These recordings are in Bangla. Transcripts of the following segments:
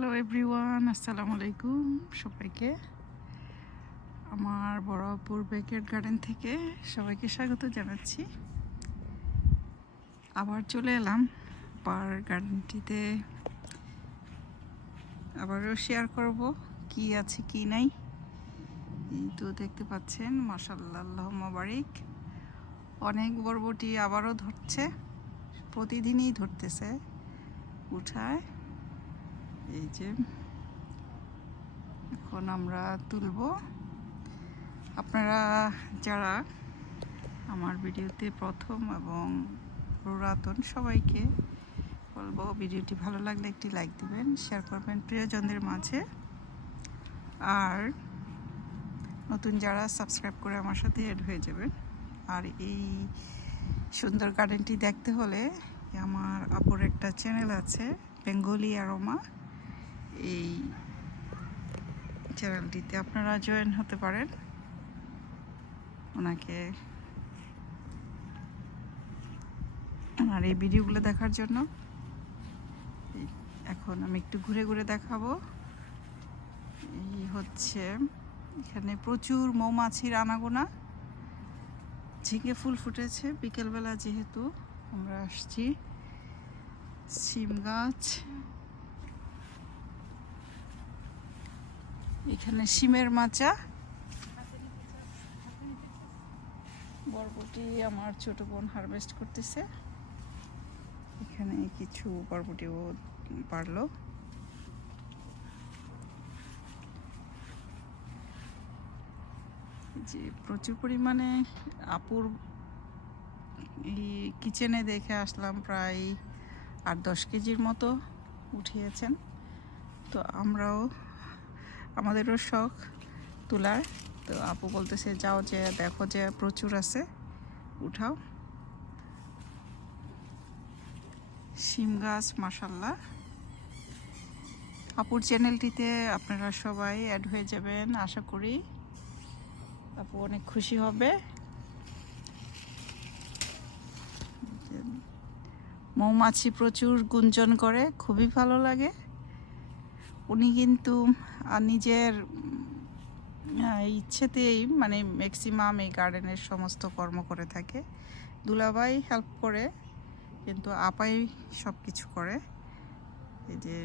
হ্যালো এভরিওয়ান আসসালামু আলাইকুম সবাইকে। আমার বড়পুর বেকেট গার্ডেন থেকে সবাইকে স্বাগত জানাচ্ছি। আবার চলে এলাম পার গার্ডেনটিতে আবারও শেয়ার করব কি আছে, কি নাই। এই তো দেখতে পাচ্ছেন মাসাল্লাহ মাবারিক। অনেক বরবটি আবারও ধরছে, প্রতিদিনই ধরতেছে। উঠায়। এই যে, এখন আমরা তুলব। আপনারা যারা আমার ভিডিওতে প্রথম এবং পুরাতন সবাইকে বলব, ভিডিওটি ভালো লাগলে একটি লাইক দিবেন শেয়ার করবেন প্রিয়জনদের মাঝে। আর নতুন যারা সাবস্ক্রাইব করে আমার সাথে এড হয়ে যাবেন। আর এই সুন্দর গার্ডেনটি দেখতে হলে আমার আপুর একটা চ্যানেল আছে বেঙ্গলি অ্যারোমা এই চ্যানেলটিতে আপনারা জয়েন হতে পারেন। ওনাকে আর এই ভিডিওগুলো দেখার জন্য। এখন আমি একটু ঘুরে ঘুরে দেখাবো। এই হচ্ছে এখানে প্রচুর মৌমাছির আনাগোনা ঝিঙে ফুল ফুটেছে বিকেলবেলা যেহেতু। আমরা আসছি। সিম গাছ। এখানে সিমের মাচা। বরবটি আমার ছোট বোন হারভেস্ট করতেছে। এখানে কিছু বরবটিও পারল যে প্রচুর পরিমাণে আপুর কিচেনে দেখে আসলাম প্রায় আট দশ কেজির মতো উঠিয়েছেন। তো আমরাও আমাদেরও শখ তোলার। তো আপু বলতেছে, যাও যে, দেখো যে প্রচুর আছে। উঠাও। শিম গাছ মাসাল্লাহ আপুর চ্যানেলটিতে আপনারা সবাই অ্যাড হয়ে যাবেন, আশা করি। আপু অনেক খুশি হবে। মৌমাছি প্রচুর গুঞ্জন করে, খুবই ভালো লাগে। উনি কিন্তু আহ, নিজের ইচ্ছেতেই মানে ম্যাক্সিমাম এই গার্ডেনের সমস্ত কর্ম করে থাকে। দুলাভাই হেল্প করে কিন্তু আপাই সব কিছু করে। এই যে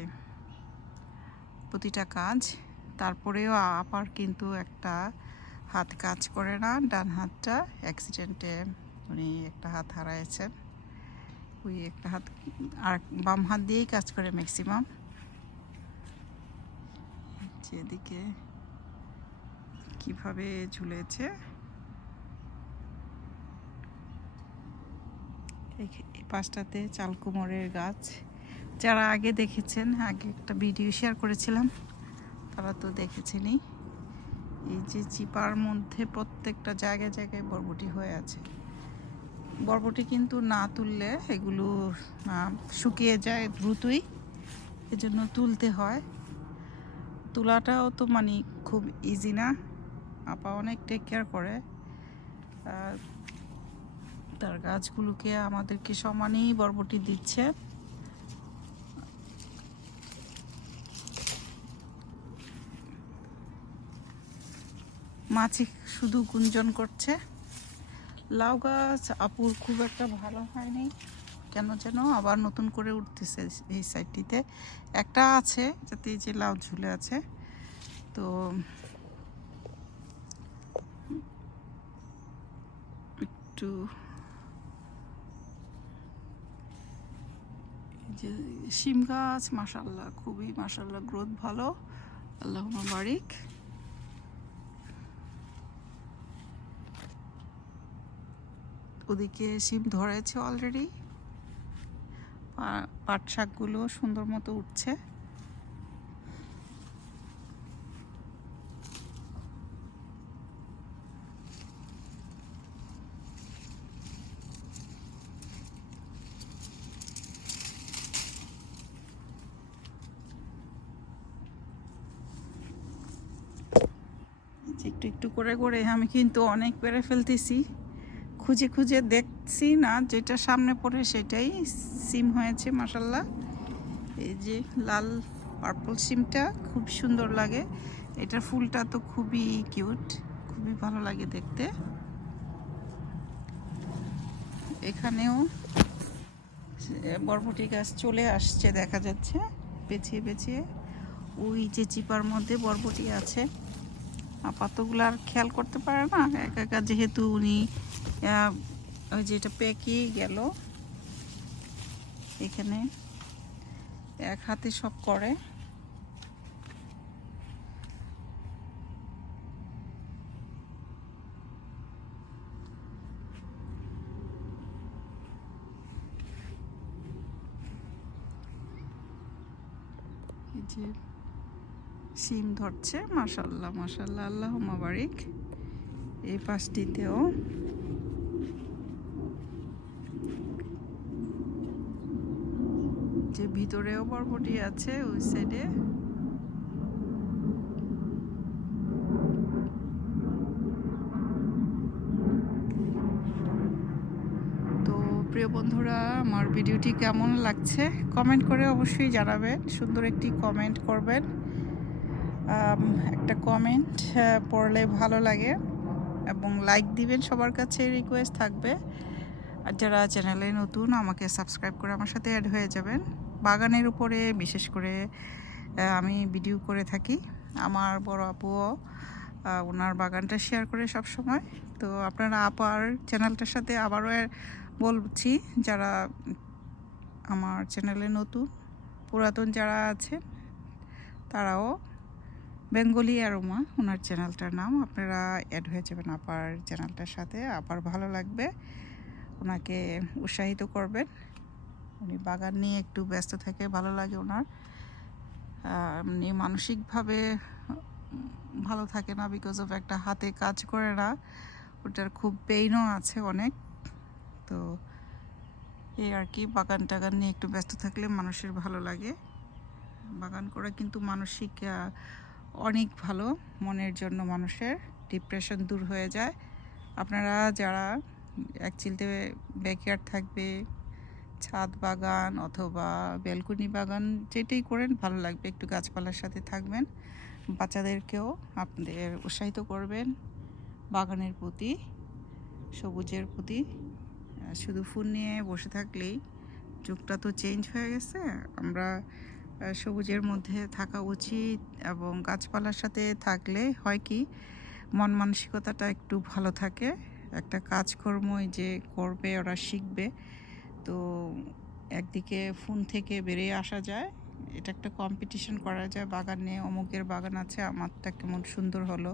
প্রতিটা কাজ তারপরেও আপার কিন্তু একটা হাত কাজ করে না ডান হাতটা অ্যাক্সিডেন্টে উনি একটা হাত হারাইছেন। ওই একটা হাত আর বাম হাত দিয়েই কাজ করে ম্যাক্সিমাম যেদিকে কীভাবে ঝুলেছে? পাশটাতে চালকুমোরের গাছ। যারা আগে দেখেছেন, আগে একটা ভিডিও শেয়ার করেছিলাম, তারা তো দেখেছেনই। এই যে চিপার মধ্যে প্রত্যেকটা জায়গায় জায়গায় বরবটি হয়ে আছে। বরবটি কিন্তু না তুললে এগুলো শুকিয়ে যায় দ্রুতই। এজন্য তুলতে হয়। তোলাটাও তো মানে খুব ইজি না। আপা অনেক টেক কেয়ার করে। তার গাছগুলোকে আমাদেরকে সমানেই বরবটি দিচ্ছে। মাছি শুধু গুঞ্জন করছে। লাউ গাছ আপুর খুব একটা ভালো হয়নি। কেন যেন আবার নতুন করে উঠতেছে এই সাইডটিতে একটা আছে, যাতে এই যে লাউ ঝুলে আছে। তো একটু যে শিম গাছ মাসাল্লাহ খুবই মাসাল্লাহ গ্রোথ ভালো। আল্লাহ বারিক। ওদিকে শিম ধরেছে অলরেডি। পাট শাকগুলো সুন্দর মতো উঠছে। একটু একটু করে করে আমি কিন্তু অনেক পেরে ফেলতেছি। খুঁজে খুঁজে দেখছি না, যেটা সামনে পড়ে সেটাই সিম হয়েছে মাসাল্লাহ এই যে লাল পার্পল সিমটা খুব সুন্দর লাগে। এটার ফুলটা তো খুবই কিউট খুবই ভালো লাগে দেখতে। এখানেও বরবটি গাছ চলে আসছে, দেখা যাচ্ছে। পেছিয়ে পেছিয়ে ওই যে চিপার মধ্যে বরবটি আছে। পাতাগুলো আর খেয়াল করতে পারে না, একা একা যেহেতু উনি ওই যেটা পেকে গেল। এখানে এক হাতে সব করে। যে সিম ধরছে মাশাল্লাহ মাশাল্লাহ আল্লাহ মাবারিক এই পাশটিতেও যে ভিতরেও বরবটি আছে, ওই সাইডে প্রিয় বন্ধুরা, আমার ভিডিওটি কেমন লাগছে? কমেন্ট করে অবশ্যই জানাবেন। সুন্দর একটি কমেন্ট করবেন। একটা কমেন্ট পড়লে ভালো লাগে এবং লাইক দিবেন সবার কাছে রিকোয়েস্ট থাকবে। আর যারা চ্যানেলে নতুন, আমাকে সাবস্ক্রাইব করে আমার সাথে অ্যাড হয়ে যাবেন। বাগানের উপরে, বিশেষ করে আমি ভিডিও করে থাকি। আমার বড় আপুও ওনার বাগানটা শেয়ার করে সব সময় তো আপনারা আপার চ্যানেলটার সাথে আবারও বলছি, যারা আমার চ্যানেলে নতুন, পুরাতন যারা আছেন, তারাও বেঙ্গলি অ্যারোমা, ওনার চ্যানেলটার নাম, আপনারা অ্যাড হয়ে যাবেন আপার চ্যানেলটার সাথে। আপার ভালো লাগবে, ওনাকে উৎসাহিত করবেন। উনি বাগান নিয়ে একটু ব্যস্ত থাকে, ভালো লাগে ওনার। এমনি মানসিকভাবে ভালো থাকে না বিকজ অফ একটা হাতে কাজ করে না। ওটার খুব পেইনও আছে অনেক। তো এই আর কি, বাগান টাগান নিয়ে একটু ব্যস্ত থাকলে মানুষের ভালো লাগে। বাগান করা কিন্তু মানসিক অনেক ভালো, মনের জন্য মানুষের। ডিপ্রেশন দূর হয়ে যায়। আপনারা যারা এক চিলতে ব্যাকয়ার্ড থাকবে ছাদ বাগান অথবা বেলকুনি বাগান যেটাই করেন, ভালো লাগবে। একটু গাছপালার সাথে থাকবেন। বাচ্চাদেরকেও আপনাদের উৎসাহিত করবেন। বাগানের প্রতি, সবুজের প্রতি শুধু ফুল নিয়ে বসে থাকলেই যুগটা তো চেঞ্জ হয়ে গেছে। আমরা সবুজের মধ্যে থাকা উচিত এবং গাছপালার সাথে থাকলে হয় কি, মন মানসিকতাটা একটু ভালো থাকে। একটা কাজকর্মই যে করবে, ওরা শিখবে। তো একদিকে ফোন থেকে বেরিয়ে আসা যায়। এটা একটা কম্পিটিশন করা যায়। বাগানে অমুকের বাগান আছে, আমারটা কেমন সুন্দর হলো।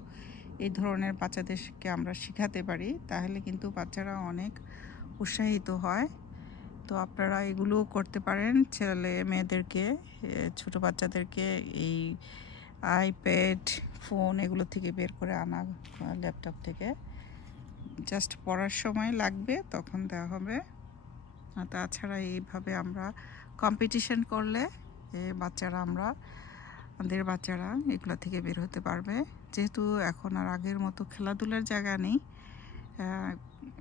এই ধরনের বাচ্চাদেরকে আমরা শেখাতে পারি। তাহলে কিন্তু বাচ্চারা অনেক উৎসাহিত হয়। তো আপনারা এগুলোও করতে পারেন ছেলে মেয়েদেরকে ছোট বাচ্চাদেরকে এই আইপ্যাড ফোন এগুলো থেকে বের করে আনা ল্যাপটপ থেকে। জাস্ট পড়ার সময় লাগবে, তখন দেওয়া হবে। তাছাড়া এইভাবে আমরা কম্পিটিশন করলে এ, বাচ্চারা আমরা আমাদের বাচ্চারা এগুলো থেকে বের হতে পারবে। যেহেতু এখন আর আগের মতো খেলাধুলার জায়গা নেই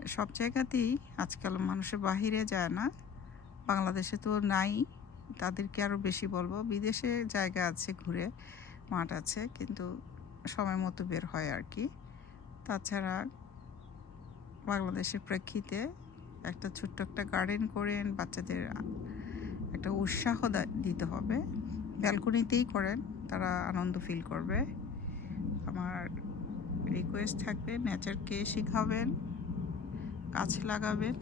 সব জায়গাতেই আজকাল মানুষের বাহিরে যায় না। বাংলাদেশে তো নাই তাদেরকে আরও বেশি বলব। বিদেশে জায়গা আছে ঘুরে মাঠ আছে কিন্তু সময় মতো বের হয় আর কি। তাছাড়া বাংলাদেশের প্রেক্ষিতে একটা ছোট্ট একটা গার্ডেন করেন বাচ্চাদের একটা উৎসাহ দিতে হবে। ব্যালকনিতেই করেন, তারা আনন্দ ফিল করবে। আমার রিকোয়েস্ট থাকবে নেচারকে শেখাবেন, গাছ লাগাবেন।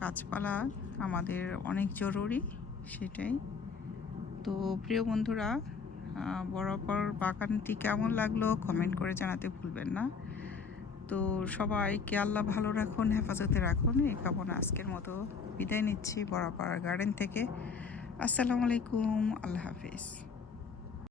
গাছপালা আমাদের অনেক জরুরি, সেটাই। তো প্রিয় বন্ধুরা বরাবর বাগানটি কেমন লাগল? কমেন্ট করে জানাতে ভুলবেন না। তো সবাইকে আল্লাহ ভালো রাখুন, হেফাজতে রাখুন। এই কামনা আজকের মতো বিদায় নিচ্ছি বরাবর গার্ডেন থেকে। আসসালামু আলাইকুম, আল্লাহ হাফিজ।